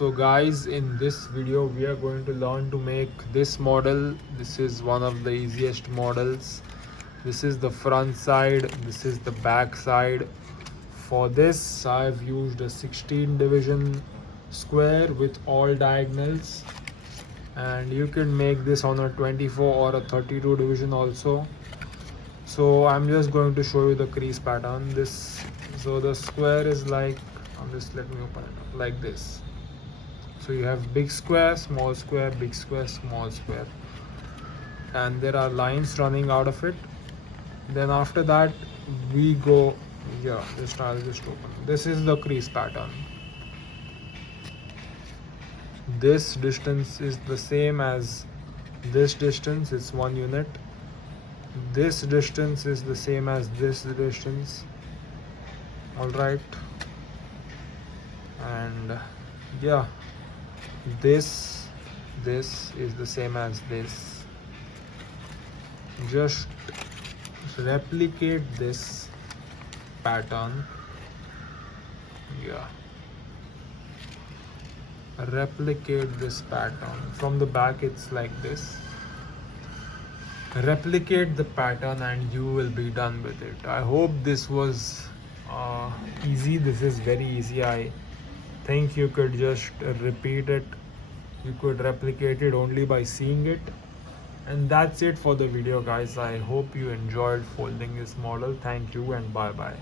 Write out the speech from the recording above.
So guys, in this video we are going to learn to make this model. This is one of the easiest models. This is the front side, this is the back side. For this I've used a 16 division square with all diagonals, and you can make this on a 24 or a 32 division also. So I'm just going to show you the crease pattern. So the square is like, let me open it up like this. So you have big square, small square, big square, small square, and there are lines running out of it. Then after that we go, I'll just open. This is the crease pattern. This distance is the same as this distance, it's 1 unit. This distance is the same as this distance. Alright, and this is the same as this. Just replicate this pattern. Replicate this pattern. From the back it's like this. Replicate the pattern and you will be done with it. I hope this was easy. This is very easy. I think you could just repeat it. You could replicate it only by seeing it. And that's it for the video, guys. I hope you enjoyed folding this model. Thank you and bye bye.